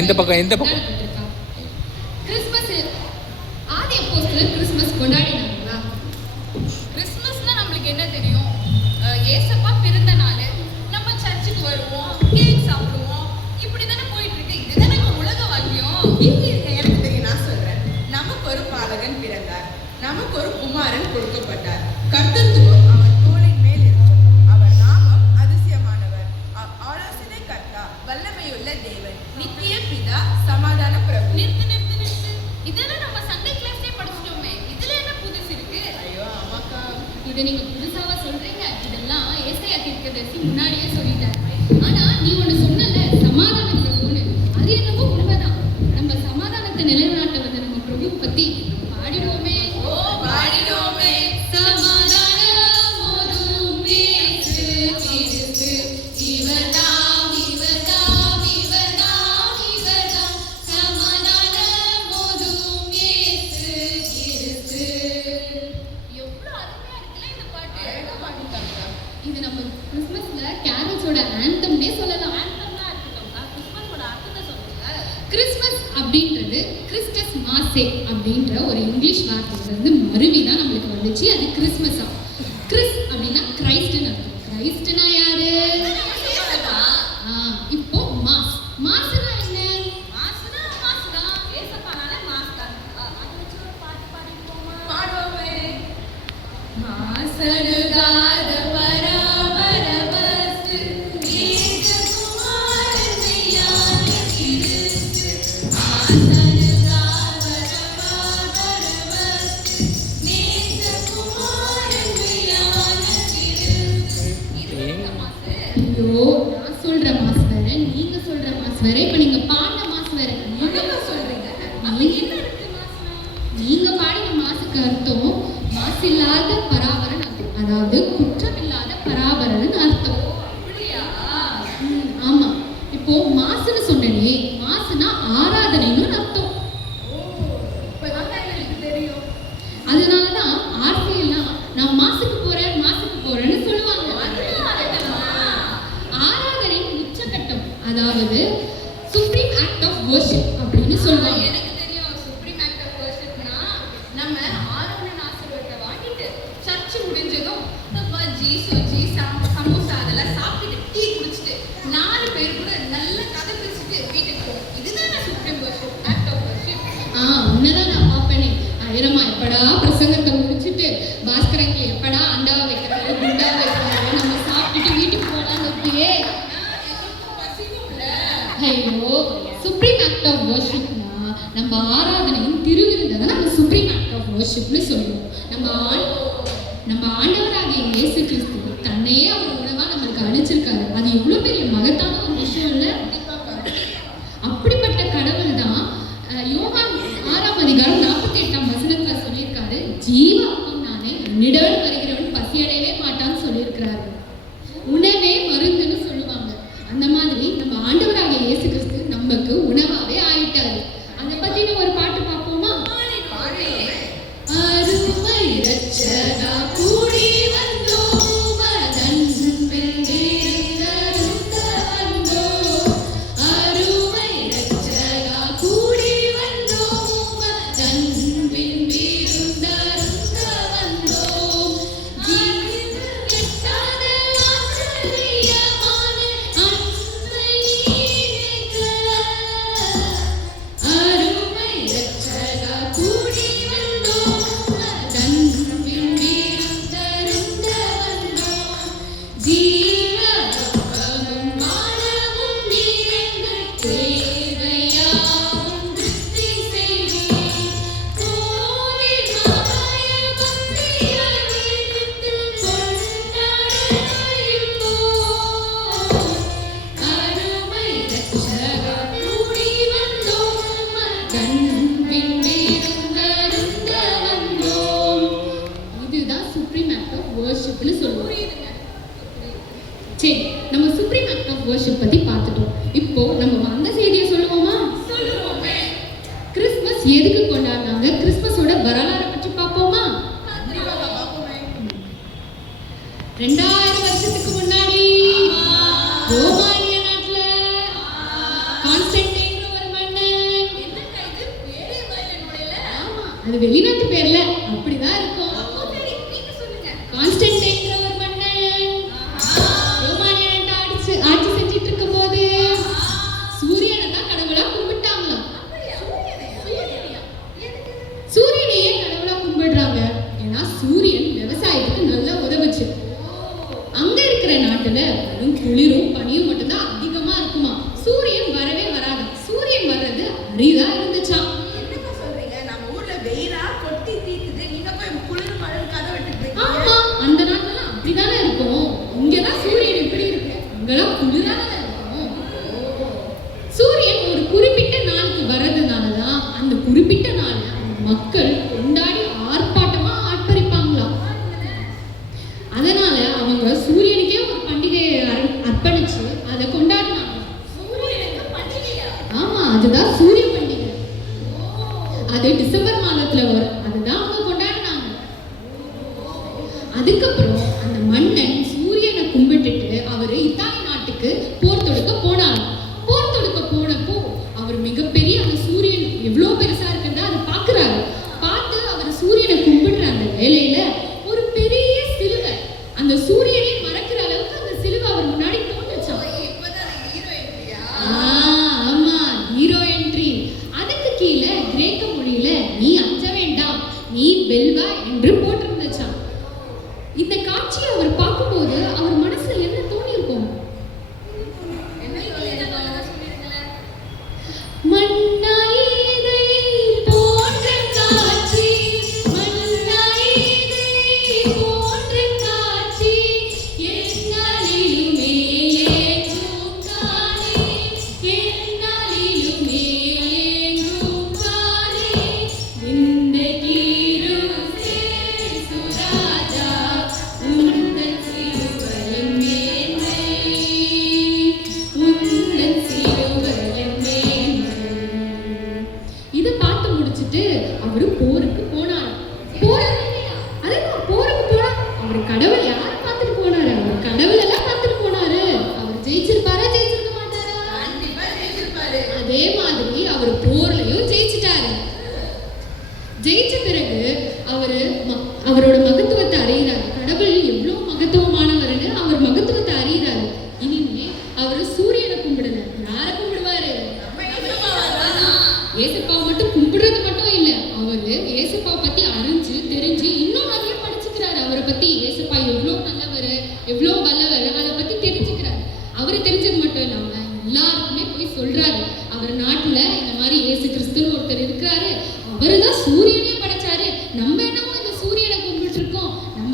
இந்த பக்கம் கிறிஸ்மஸ் ஆதி அப்போஸ்தலர் கிறிஸ்மஸ் கொண்டாடினாங்களா? கிறிஸ்மஸ்னா நம்மளுக்கு என்ன தெரியும்? ஏசப்பா பிறந்த நாள், நம்ம சர்ச்சுக்கு வருவோம், கேக் சாப்பிடுவோம், இப்படி தானே போயிட்டு இருக்கு. இதுதானே உலக வாக்கியம். எனக்கு தெரியும், நான் சொல்றேன். நமக்கு ஒரு பாலகன் பிறந்தார், நமக்கு ஒரு குமாரன் கொடுக்கப்பட்டார். கர்த்தத்துவம் அவர் தோளின் மேல் இருக்கும். அவர் நாமம் அதிசயமானவர், ஆலோசனை கர்த்தா, வல்லமையுள்ள தேவன், நித்திய பிதா, சமாதான பிரபு. நிறுத்து. இதெல்லாம் நம்ம சண்டே கிளாஸ்லயே படிச்சிட்டோமே. இதுல என்ன புதுசு இருக்கு? ஐயோ ஆமாக்கா, இதை நீங்க புதுசாவா சொல்றீங்க? இதெல்லாம் ஏசாயா தீர்க்கதரிசி முன்னாடியே சொல்லிட்டாரு. ஆனா நீ ஒண்ணு சொன்னல, சமாதான பிரபுன்னு. அது என்னமோ உண்மைதான். நம்ம சமாதானத்தை நிலைநாட்ட வந்த நம்ம பிரபு பத்தி பாடிடுவோமே. பாடிடுவோமே. இது நம்ம கிறிஸ்மஸ்ல கேரல்ஸோட ஆந்தம்னே சொல்லலாம். ஆந்தம்லாம் இருக்கட்டும்க்கா, கிறிஸ்மஸோட அர்த்தத்தை சொல்லுங்க. கிறிஸ்மஸ் அப்படின்றது கிறிஸ்டஸ் மாசே அப்படின்ற ஒரு இங்கிலீஷ் வார்த்தையிலிருந்து மருவி தான் நம்மளுக்கு வந்துச்சு. அது கிறிஸ்மஸா. கிறிஸ் அப்படின்னா கிரைஸ்ட்னு அர்த்தம். கிரைஸ்ட்னா யாரு? இப்போ மாஸ். மாஸ்னா என்ன? மாஸ்னா மாஸ்தான். ஏசப்பானால மாஸ்தான். அது வச்சு ஒரு பாட்டு பாடிப்போமா? பாடுவோமே. மாசனுகாத இப்ப நீங்க பாடின மாசு வேற, சொல்றீங்க. நீங்க பாடின மாசுக்கு அர்த்தம் மாசில்லாத பராபரன் அர்த்தம். அதாவது குற்றமில்லாத பராபரன் அர்த்தம். ஆமா. இப்போ மாசுன்னு சொன்னனே, மாசுனா ஆராதனைன்னு அர்த்தம். அதனாலதான் ஆர்சியெல்லாம் நான் மாசுக்கு போறேன்னு சொல்லுவாங்க. ஆராதனையின் உச்சகட்டம், அதாவது சுப்ரீம் ஆக்ட் ஆஃப் வர்ஷிப் அப்படின்னு சொல்லுவாங்க. எனக்கு தெரியும். சுப்ரீம் ஆக்ட் ஆஃப் வர்ஷிப்னா நம்ம ஆரோன் ஆசீர்வாதத்தை வாங்கிட்டு சர்ச் முடிஞ்சதும் பஜ்ஜி சுஜி சமோசா அதெல்லாம் சாப்பிட்டு டீ குடிச்சிட்டு 4 பேர் கூட நல்ல கதை பேசிட்டு வீட்டுக்கு போவோம். இதுதான் supreme worship, act of worship. உன்னதான் நான் பார்ப்பேனே. ஐரமா எப்படா பிரசங்கத்தை முடிச்சுட்டு பாஸ்கரங்க எப்படா அண்டாவை வைக்கிறாங்க, குண்டா வைக்கிறாங்க, நம்ம சாப்பிட்டுட்டு வீட்டுக்கு போகலான்னு இருப்பியே. ஐயோ, சுப்ரீம் ஆக்ட் ஆஃப் வர்ஷிப்னா நம்ம ஆராதனையின் திருவிருந்தை தான் நம்ம சுப்ரீம் ஆக்ட் ஆஃப் வர்ஷிப்னு சொல்லுவோம். நம்ம ஆண்டவராகிய இயேசு கிறிஸ்து தன்னையே அவர் உணவா நம்மளுக்கு அளிச்சிருக்காரு. அது எவ்வளவு பெரிய என்னிடம் வருகிறவன் பசியடையவே மாட்டான்னு சொல்லியிருக்கிறாரு. உணவே மருந்துன்னு சொல்லுவாங்க. அந்த மாதிரி நம்ம ஆண்டவராகிய இயேசு கிறிஸ்து நமக்கு உணவாவே ஆயிட்டாரு. அதை பத்தின ஒரு பாட்டு பார்ப்போமா? அருமை இரட்சகா கூடி வந்தோம் அதன்பின் விருந்தருந்த வந்தோம். அருமை இரட்சகா கூடி வந்தோம் அதன்பின் விருந்தருந்த வந்தோம். ஜீவன் எட்டாத ஆச்சரியமான அன்பை நீக்க அருமை இரட்சகா கூடி வந்தோம் அதன்பின் விருந்தருந்த வந்தோம். ஜீவரப்பமும் மானமும் நீரெங்கள் தேவையாவும் திருப்தி செய்வீர். கோவில் மகாய பக்தியாய் நினைத்து கொண்டாடுவோம். அருமை இரட்சகா கூடி வந்தோம் அதன்பின் விருந்தருந்த வந்தோம். இதுதான் சுப்ரீம் ஆக்ட் ஆஃப் வர்ஷிப்னு சொல்லுவோம். சரி, நம்ம சுப்ரீம் ஆக்ட் ஆஃப் வர்ஷிப் பத்தி பார்த்துட்டோம். இப்போ நம்ம வந்த செய்தியை சொல்லுவோமா? சொல்லுவோமே. கிறிஸ்மஸ் எதுக்கு கொண்டாடினாங்க? கிறிஸ்மஸோட வரலாறை பற்றி பார்ப்போமா? கண்டிப்பாக பார்ப்போமே. 2000 வருஷத்துக்கு முன்னாடி ரோமானிய நாட்டுல கான்ஸ்டன்டைன்ற ஒரு மன்னன். என்னக்கா இது பேரே வயல நுழையல? ஆமா, அது வெளிநாட்டு பேர்ல அப்படிதான் இருக்கும். அப்போ சரி, நீங்க சொல்லுங்க. கான்ஸ்டன்டைன்ற ஒரு மன்னன் ரோமானிய நாட்டை ஆட்சி செஞ்சிட்டு இருக்கும் போது சூரியனை தான் கடவுளா கும்பிட்டாங்களாம். அப்படியா? சூரியனையா? எதுக்கு? சூரியனையே கடவுளா கும்பிடுறாங்க. ஏன்னா சூரியன் விவசாயத்துக்கு நல்லா உதவுச்சு. அங்க இருக்கிற நாட்டுல வெறும் குளிரும் பனியும் மட்டும்தான் அதிகமா இருக்குமா. சூரியன் வரவே வராது. சூரியன் வர்றது அரிதா இருந்துச்சாம். என்னக்கா சொல்றீங்க? நம்ம ஊர்ல வெயிலா கொட்டி தீக்குது. நீங்க போய் குளிர் மழை கதை விட்டுட்டு ஆமா, அந்த நாட்டுல அப்படிதானே இருக்கும். இங்கதான் சூரியன் எப்படி இருக்கு, அங்கெல்லாம் குளிராதானே இருக்கும். சூரியன் ஒரு குறிப்பிட்ட நாளுக்கு வர்றதுனாலதான் அந்த குறிப்பிட்ட நாளை மக்கள் கொண்டாடி ஆர்ப்பாட்டமா ஆர்ப்பரிப்பாங்களாம். அதனால அவங்க சூரியனுக்கே ஒரு பண்டிகையை அர்ப்பணிச்சு அதை கொண்டாடினாங்க. சூரியனுக்கு பண்டிகையா? ஆமா, அதுதான் சூரிய பண்டிகை. அது டிசம்பர் மாதத்துல வரும். அதுதான் அவங்க கொண்டாடினாங்க. அதுக்கப்புறம் அந்த மன்னன் சூரியனை கும்பிட்டுட்டு அவரு இத்தாலி நாட்டுக்கு போர் தொடுக்க போனார். போர் தொடுக்க போனப்போ அவர் மிகப்பெரிய அந்த சூரியன் எவ்வளவு பெருசா இருக்குன்னு அதை பாக்குறாரு. பார்த்து அவர் சூரியனை கும்பிடுற அந்த வேலையில ஒரு பெரிய சிலுவை, அந்த சூரியனை மறக்கிற அளவுக்கு அந்த சிலுவை அவர் முன்னாடி தோன்றுச்சாம். இப்பதான் ஹீரோ என்ட்ரியா? ஆமா, ஹீரோ என்ட்ரி. அதுக்கு கீழே கிரேக்க மொழியில நீ அஞ்ச வேண்டாம், நீ வெல்வா என்று போட்டிருந்துச்சாம். இந்த காட்சியை அவர் பார்க்கும்போது அவர் மனசுல என்ன தோணி இருக்கும்? என்ன சொல்லிருக்காங்க? மண்ணாயிதை போன்ற காட்சி, மண்ணாயிதை போன்ற காட்சி என்னாலிலுமே ஏங்கும் காணே, என்னாலிலுமே ஏங்கும் காணே. இந்த கீரு சுராஜா உந்தன் சிலுவையின் மேன்மை, உந்தன் சிலுவையின் மேன்மை. இதை பார்த்து முடிச்சிட்டு அவரு போருக்கு போனார். அதான் போருக்கு போனா அவர் கடவுள் யாரை பார்த்துட்டு போனாரு? அவர் கடவுள் எல்லாம் பார்த்துட்டு போனாரு. அவர் ஜெயிச்சிருப்பாரா, ஜெயிச்சிருக்க மாட்டாரா? கண்டிப்பா ஜெயிச்சிருப்பாரு. அதே மாதிரி அவர் போர்லயும் ஜெயிச்சிட்டாரு. ஜெயிச்ச பிறகு அவரோட மகத்துவத்தை அறிகிறாரு. கடவுள் எவ்வளவு மகத்துவமானவர்னு அவர் மகத்துவத்தை அறிகிறாரு. இனிமே அவர் சூரியனை கும்பிடல, யாரை கும்பிடுவாரு? நம்ம ஏசப்பாவா? ஏசப்பாவை மட்டும் கும்பிடுறது மட்டும் இல்ல, அவரு ஏசப்பா பத்தி அறிஞ்சு தெரிஞ்சு இன்னும் நிறைய படிச்சுக்கிறாரு. அவரை பத்தி ஏசப்பா எவ்வளவு நல்லவர், எவ்வளவு வல்லவர், அதை பத்தி தெரிஞ்சுக்கிறாரு. அவரு தெரிஞ்சது மட்டும் இல்லாம எல்லாருக்குமே போய் சொல்றாரு. அவர் நாட்டுல இந்த மாதிரி இயேசு கிறிஸ்துன்னு ஒருத்தர் இருக்கிறாரு, அவருதான் சூரியனே படைச்சாரு. நம்ம என்னமோ இந்த சூரியனை கும்பிட்டு இருக்கோம், நம்ம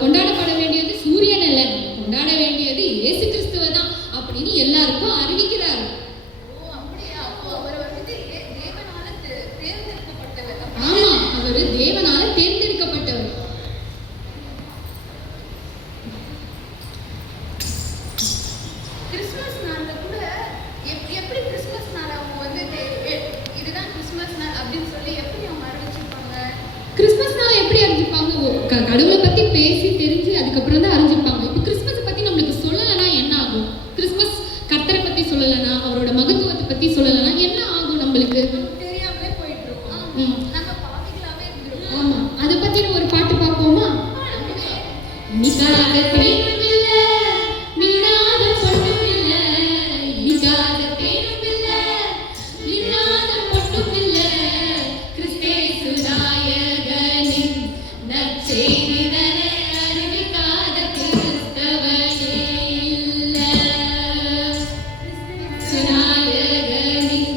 கொண்டாடப்பட வேண்டியது சூரியன் இல்ல, நம்ம கொண்டாட வேண்டியது இயேசு கிறிஸ்துவ தான் அப்படின்னு எல்லாருக்கும் அறிவிக்கிறாரு. ஓ, அப்படியா? அப்போ அவர் வந்து தேவனால தேர்ந்தெடுக்கப்பட்டவர். ஆமா, அவரு தேவனால தேர்ந்தெடுக்கப்பட்டவர். இனிக்காத தேனும் இல்ல, மின்னாத பொண்ணும் இல்ல. இனிக்காத தேனும் இல்ல, மின்னாத பொண்ணும் இல்ல. கிறிஸ்தேசு நாயகனின் நற்செய்திதனை அறிவிக்காத கிறிஸ்தவனே இல்ல. சுநாயகனின்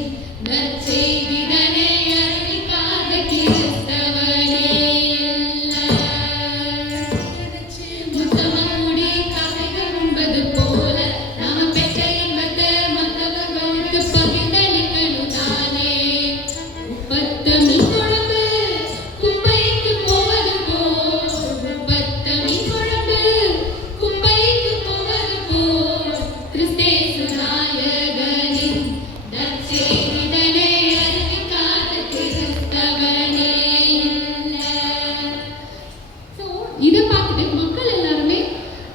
நற்செய்திதனை அறிவிக்காத கிறிஸ்தவனே இல்ல. முத்தமமுடி கதைகள் உண்பது போல நாம பெற்ற இன்பத்தை மற்றவர்களுக்கு பகிர்ந்தளிக்கணும் தானே. உப்பத்த மீன் குழம்பு குப்பைக்கு போவது போல், உப்பத்த மீன் குழம்பு குப்பைக்கு போவது போல், கிறிஸ்தேசு நாயகனின் நற்செய்திதனை அறிவிக்காத கிறிஸ்தவனே இல்ல. ஸோ இதை பார்த்துட்டு மக்கள் எல்லாருமே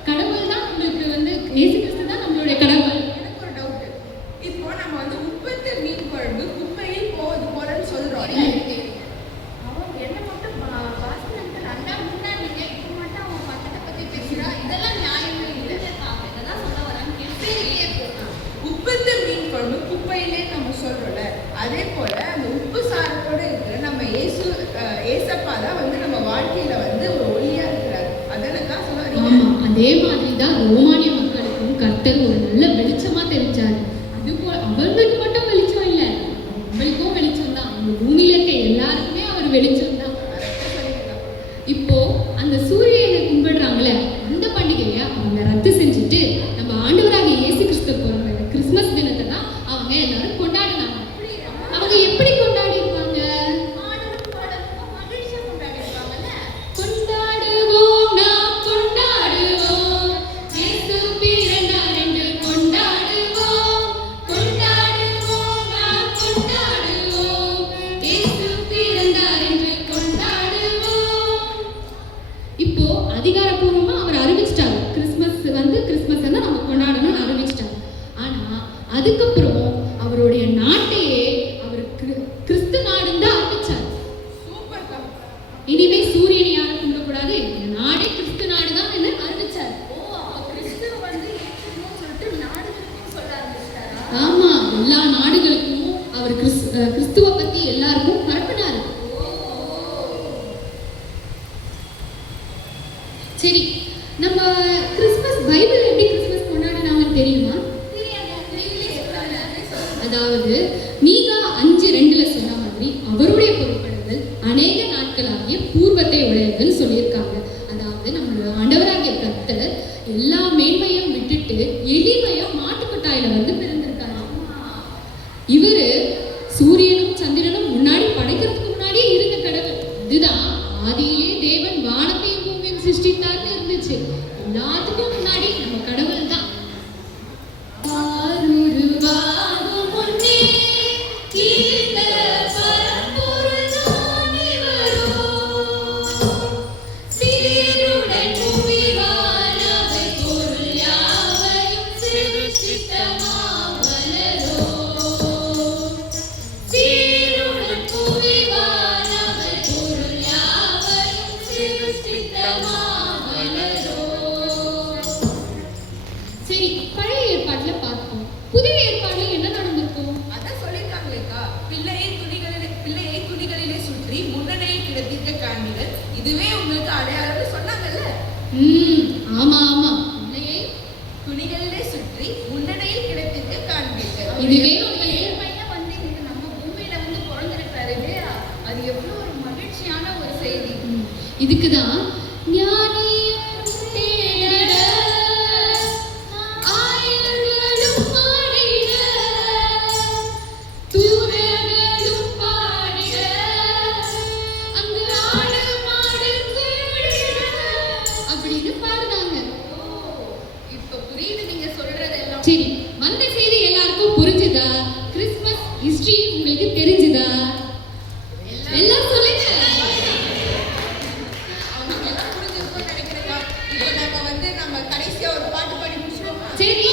கடவுள் தான் நம்மளுக்கு இயேசு கிறிஸ்து தான் நம்மளுடைய கடவுள். எனக்கு ஒரு டவுட். இப்போ நம்ம வந்து உப்பத்த மீன் குழம்பு குப்பையில் போவது போலன்னு சொல்றோம். அவன் என்ன மட்டும் வாசனத்தை நல்லா முன்னாடிங்க இப்போ மட்டும் அவன் பக்கத்தை பற்றி பேசுகிறா. இதெல்லாம் நியாயமே இல்லை. இதெல்லாம் சொல்ல வரான்னு கேட்டு உப்பத்த மீன் குழம்பு குப்பையிலே நம்ம சொல்றோம்ல, அதே போல அந்த உப்பு சாரத்தோட இருக்கிற நம்ம ஏசப்பா தான் வந்து நம்ம வாழ்க்கையில வந்து ஒரு ஒளியா இருக்கிறார். அதனக்கா சொல்ல வரீங்க? ஆமா, அதே மாதிரி தான் ரோமானிய மக்களுக்கும் கர்த்தர் ஒரு நல்ல வெளிச்சமா தெரிஞ்சாரு. அதுபோல் அவங்களுக்கு மட்டும் வெளிச்சம் இல்லை, நம்மளுக்கும் வெளிச்சம் தான். இந்த பூமியில இருக்க எல்லாருக்குமே அவர் வெளிச்சம் தான். கரெக்டா சொல்லிருக்கீங்க. இப்போ அந்த சூரியனை கும்பிடுறாங்களே, அந்த பண்டிகையை அவங்க ரத்து செஞ்சுட்டு நம்ம ஆண்டவராகிய இயேசு கிறிஸ்து பிறந்த கிறிஸ்மஸ் தினத்தை தான் அவங்க எல்லாரும் கொண்டாடினாங்க. அவங்க எப்படி கொண்டாடி இருப்பாங்க? கொண்டாடுவோம், நாம் கொண்டாடுவோம், இயேசு பிறந்தார் என்று கொண்டாடுவோம். கொண்டாடுவோம், நாம் கொண்டாடுவோம், இயேசு பிறந்தார் என்று கொண்டாடுவோம். இப்போ அதிகாரப்பூர்வமா அவர் அறிவிச்சிட்டாரு, கிறிஸ்மஸ் நம்ம கொண்டாடணும்னு அறிவிச்சிட்டாரு. ஆனா அதுக்கப்புறம் அவருடைய நாட்டையே அவர் கிறிஸ்து நாடுன்னு தான் அறிவிச்சார். சூப்பர் தான். இனிமே சூரியனை யாரும் கும்பிடக்கூடாது, இந்த நாடே கிறிஸ்து நாடு தான் என்று அறிவிச்சார். ஆமா, எல்லா நாடுகளுக்கும் அவர் கிறிஸ்துவ பத்தி எல்லாருக்கும் பரப்பினார். சரி, நம்ம கிறிஸ்மஸ் பைபிள் எப்படி கிறிஸ்மஸ் கொண்டாடினாங்கன்னு தெரியுமா? அதாவது மீகா 5:2 சொன்ன மாதிரி அவருடைய பொறுப்படுதல் அநேக நாட்களாகிய பூர்வத்தை உடையதுன்னு சொல்லியிருக்காங்க. அதாவது நம்மளோட ஆண்டவராகிய கர்த்தர் எல்லா மேன்மையும் விட்டுட்டு எளிமையா மாட்டுக்கொட்டாயில வந்து பிறந்திருக்காரு. இவரு சூரியனும் சந்திரனும் முன்னாடி படைக்கிறதுக்கு முன்னாடியே இருந்த கடவுள். இதுதான் ஆதியிலே தேவன் வானத்தையும் பூமியையும் சிருஷ்டித்தார்னு இருந்துச்சு. எல்லாத்துக்கும் முன்னாடி நம்ம கடவுள் தான். ஆருருவாகும் முன்னே இந்த பரம்பொருள் தோன்றி வரும். சீருடன் புவிவானவை பொருள் யாவையும் சிருஷ்டித்த மாமலரோ. சீருடன் புவிவானவை பொருள் யாவையும் சிருஷ்டித்த மாமலரோ. சரி, பழைய ஏற்பாட்டுல பார்த்தோம். புதிய ஏற்பாடுல என்ன நடந்திருக்கும்? அதான் சொல்லிருக்காங்களேக்கா, பிள்ளையை துணிகளிலே சுற்றி முன்னணையை கிடத்திருக்க காண்பீர்கள், இதுவே உங்களுக்கு அடையாளம்னு சொன்னாங்கல்ல. ஆமா ஆமா, இல்லையே துணிகளிலே சுற்றி முன்னணையில் கிடத்திருக்க காண்பீர்கள். இதுவே பையன் வந்து இன்னைக்கு நம்ம பூமியில வந்து பிறந்திருக்காரு இல்லையா? அது எவ்வளவு ஒரு மகிழ்ச்சியான ஒரு செய்தி. இதுக்குதான் ஞானியும் தேடிட, ஆயிரங்களும் பாடிட, தூதர்களும் பாடிட, அங்கு ஆடு மாடு கூடிட அப்படின்னு பாடுனாங்க. இப்ப புரியுது நீங்க சொல்றதெல்லாம். சரி, வந்த செய்தி எல்லாருக்கும் புரிஞ்சுதா? கிறிஸ்மஸ் ஹிஸ்டரி உங்களுக்கு தெரிஞ்சுதா? எல்லாம் சொல்லுங்க. அவங்களுக்கு எல்லாம் புரிஞ்சிருக்கும்னு நினைக்கிறேன்க்கா. இப்போ நம்ம கடைசியா ஒரு பாட்டு பாடி முடிச்சிருவோமா? சரி,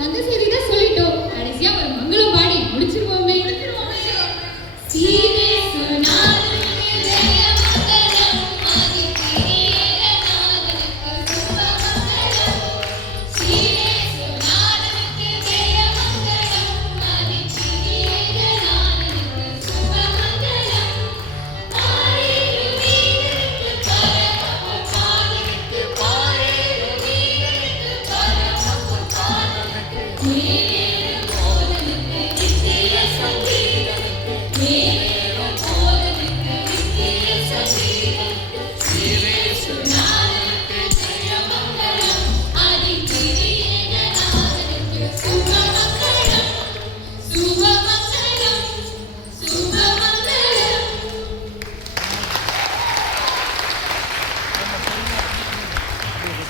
வந்த செய்தி தான் சொல்லிட்டோம். கடைசியா ஒரு மங்களம் பாடி முடிச்சிருவோமே. சீனே சொன்னாலும் இதய மகனம் மதித்தீர நாதன்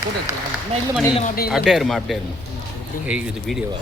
போட்டோ எடுக்கலாம். இல்லைம்மா அப்படியே அப்படியே இருமா அப்படியே இருமா. ஏய் இது வீடியோவா?